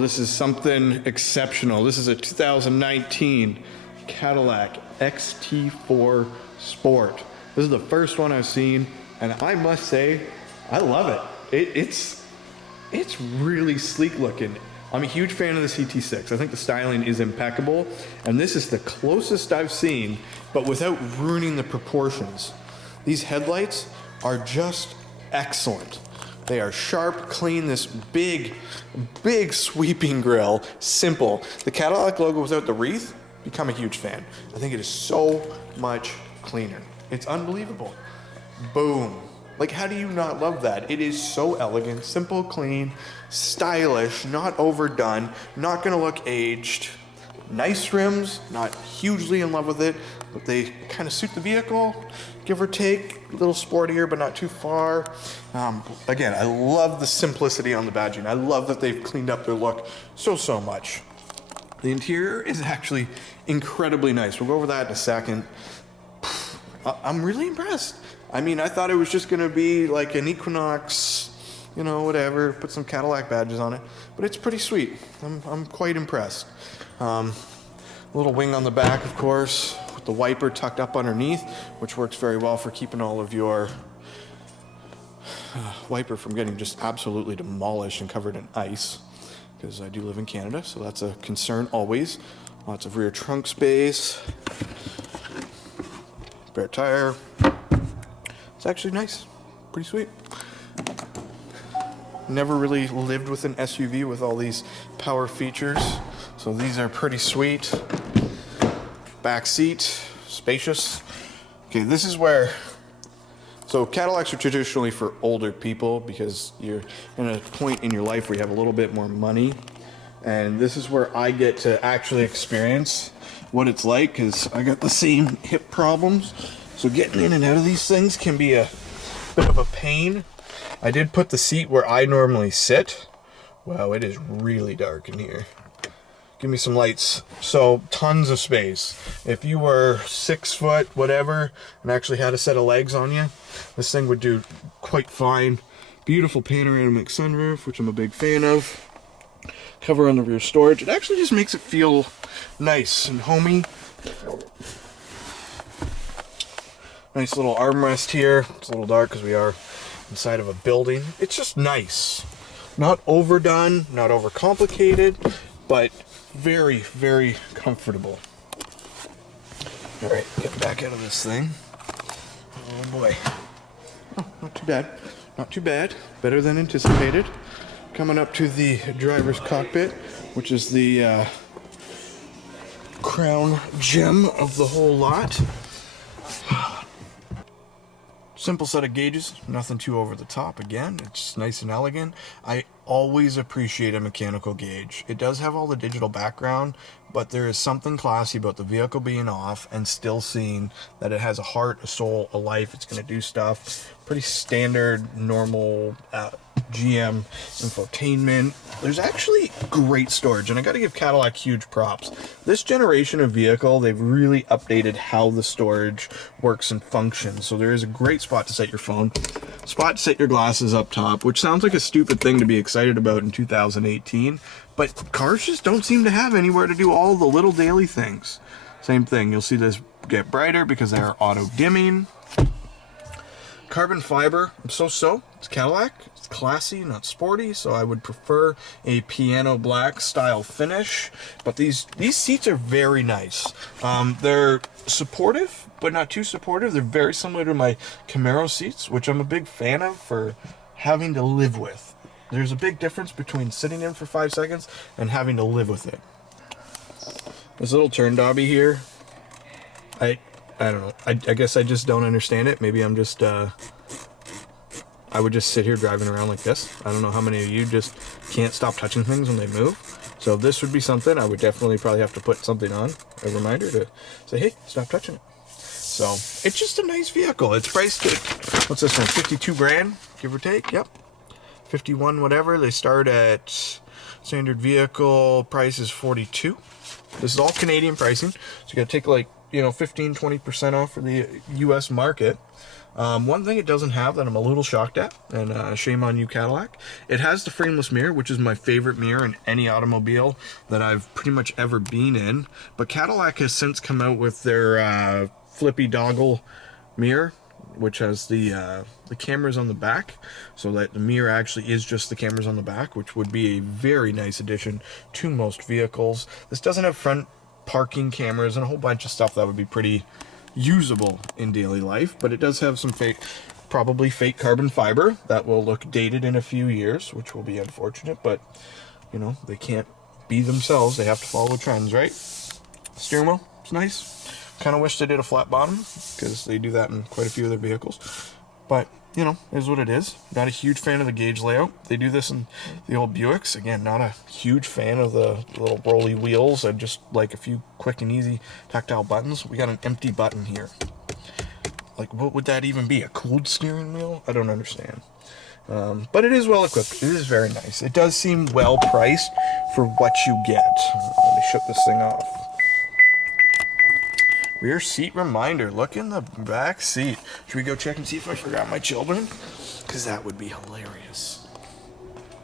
this is something exceptional. This is a 2019 Cadillac XT4 Sport. This is the first one I've seen, and I must say, I love it. It's really sleek looking. I'm a huge fan of the CT6. I think the styling is impeccable, and this is the closest I've seen, but without ruining the proportions. These headlights are just excellent. They are sharp, clean, this big sweeping grille, simple. The Cadillac logo without the wreath, become a huge fan. I think it is so much cleaner. It's unbelievable. Boom. Like, how do you not love that? It is so elegant, simple, clean, stylish, not overdone, not gonna look aged. Nice rims, not hugely in love with it, but they kind of suit the vehicle, give or take. A little sportier, but not too far. Again, I love the simplicity on the badging. I love that they've cleaned up their look so much. The interior is actually incredibly nice. We'll go over that in a second. I'm really impressed. I mean, I thought it was just gonna be like an Equinox, you know, whatever, put some Cadillac badges on it, but it's pretty sweet. I'm quite impressed. Little wing on the back, of course, with the wiper tucked up underneath, which works very well for keeping all of your wiper from getting just absolutely demolished and covered in ice, because I do live in Canada, so that's a concern always. Lots of rear trunk space, spare tire. It's actually nice, pretty sweet. Never really lived with an SUV with all these power features, so these are pretty sweet. Back seat, spacious. Okay, this is where, so Cadillacs are traditionally for older people because you're in a point in your life where you have a little bit more money, and this is where I get to actually experience what it's like, because I got the same hip problems. So getting in and out of these things can be a bit of a pain. I did put the seat where I normally sit. Wow, it is really dark in here. Give me some lights. So tons of space. If you were 6 foot, whatever, and actually had a set of legs on you, this thing would do quite fine. Beautiful panoramic sunroof, which I'm a big fan of. Cover on the rear storage. It actually just makes it feel nice and homey. Nice little armrest here. It's a little dark because we are inside of a building. It's just nice. Not overdone, not overcomplicated, but very comfortable. All right, get back out of this thing. Oh boy. Oh, not too bad. Not too bad. Better than anticipated. Coming up to the driver's cockpit, which is the crown gem of the whole lot. Simple set of gauges, nothing too over the top. Again, it's nice and elegant. I always appreciate a mechanical gauge. It does have all the digital background, but there is something classy about the vehicle being off and still seeing that it has a heart, a soul, a life. It's going to do stuff. Pretty standard, normal GM infotainment. There's actually great storage, and I got to give Cadillac huge props. This generation of vehicle, they've really updated how the storage works and functions. So there is a great spot to set your phone, spot to set your glasses up top, which sounds like a stupid thing to be excited about in 2018, but cars just don't seem to have anywhere to do all the little daily things. Same thing, you'll see this get brighter because they are auto dimming. Carbon fiber, it's Cadillac. It's classy, not sporty, so I would prefer a piano black style finish. But these seats are very nice. They're supportive, but not too supportive. They're very similar to my Camaro seats, which I'm a big fan of for having to live with. There's a big difference between sitting in for 5 seconds and having to live with it. This little turn dobby here, I don't know. I guess I just don't understand it. Maybe I'm just, I would just sit here driving around like this. I don't know how many of you just can't stop touching things when they move. So this would be something I would definitely probably have to put something on, a reminder to say, hey, stop touching it. So it's just a nice vehicle. It's priced at, what's this one, 52 grand, give or take? Yep. 51, whatever. They start at standard vehicle price is 42. This is all Canadian pricing. So you got to take like, 15-20% off for the US market. One thing it doesn't have that I'm a little shocked at, and shame on you, Cadillac, it has the frameless mirror, which is my favorite mirror in any automobile that I've pretty much ever been in. But Cadillac has since come out with their flippy doggle mirror, which has the cameras on the back, so that the mirror actually is just the cameras on the back, which would be a very nice addition to most vehicles. This doesn't have front parking cameras and a whole bunch of stuff that would be pretty usable in daily life, but it does have some probably fake carbon fiber that will look dated in a few years, which will be unfortunate, but you know, they can't be themselves, they have to follow trends, right? Steering wheel, it's nice. Kind of wish they did a flat bottom, because they do that in quite a few of their vehicles, but you know, is what it is. Not a huge fan of the gauge layout. They do this in the old Buicks. Again, not a huge fan of the little rolly wheels. I just like a few quick and easy tactile buttons. We got an empty button here. Like, what would that even be? A cooled steering wheel? I don't understand. But it is well equipped. It is very nice. It does seem well priced for what you get. Let me shut this thing off. Rear seat reminder. Look in the back seat. Should we go check and see if I forgot my children? Because that would be hilarious.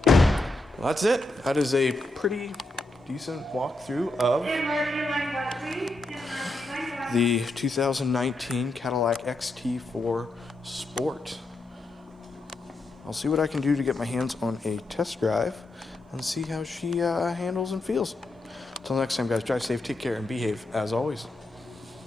Well, that's it. That is a pretty decent walkthrough of the 2019 Cadillac XT4 Sport. I'll see what I can do to get my hands on a test drive and see how she handles and feels. Until next time, guys, drive safe, take care, and behave as always.